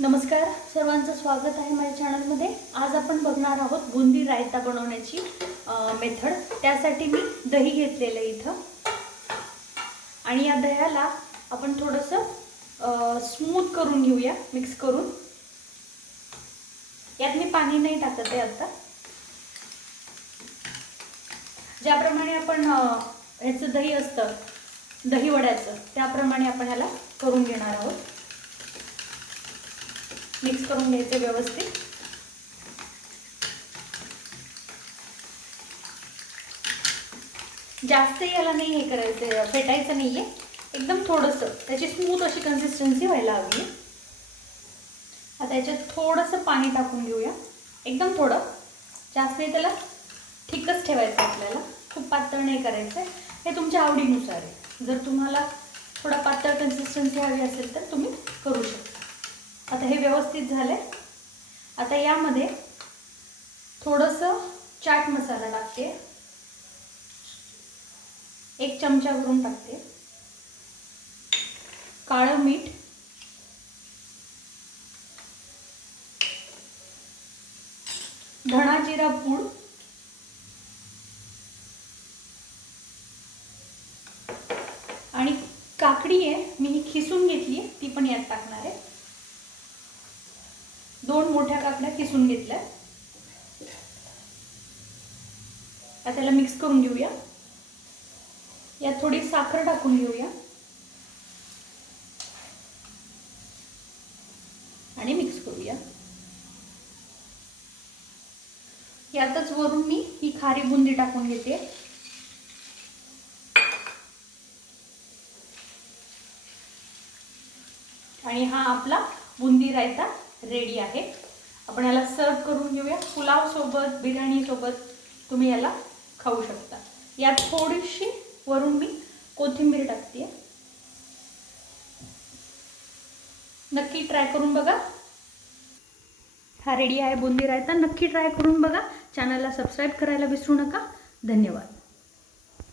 नमस्कार सर्वांचं स्वागत आहे माझ्या चॅनलमध्ये आज आपण बघणार आहोत बुंदी रायता बनवण्याची मेथड. त्यासाठी मी दही घेतलेलं इथं. आणि या दह्याला आपण थोडंसं स्मूथ करून घेऊया मिक्स करून. यात मी पाणी नाही टाकत आहे आता. ज्याप्रमाणे आपण ह्याचं दही असतं दही वड्याचं त्याप्रमाणे आपण ह्याला करून घेणार आहोत. मिक्स करून घ्यायचं व्यवस्थित. जास्त याला नाही हे करायचं फेटायचं नाही आहे एकदम थोडंसं. त्याची स्मूथ अशी कन्सिस्टन्सी व्हायला हवी. आता याच्यात थोडंसं पाणी टाकून घेऊया. एकदम थोडं. जास्त नाही त्याला ठीकच ठेवायचं आपल्याला. खूप पातळ नाही करायचं हे तुमच्या आवडीनुसार आहे. जर तुम्हाला थोडा पातळ कन्सिस्टन्सी हवी असेल तर तुम्ही करू शकता. आता हे व्यवस्थित झाले. आता यामध्ये थोडंसं चाट मसाला टाकते. एक चमचा भरून टाकते. काळं मीठ. धणा जिरा पूड. आणि काकडी आहे मी ही खिसून घेतली ती पण यात टाकणार आहे. दोन मोठ्या काकड्या किसून घेतल्या. आता त्याला मिक्स करून घेऊया. यात थोडी साखर टाकून घेऊया. आणि मिक्स करूया. यातच वरून मी ही खारी बुंदी टाकून घेते. आणि हा आपला बुंदी रायता रेडी आहे. आपण याला सर्व करून घेऊया. पुलावसोबत बिर्याणीसोबत तुम्ही याला खाऊ शकता. यात थोडीशी वरून मी कोथिंबीर टाकते नक्की ट्राय करून बघा. हा रेडी आहे बुंदी रायता. नक्की ट्राय करून बघा. चॅनलला सबस्क्राईब करायला विसरू नका. धन्यवाद.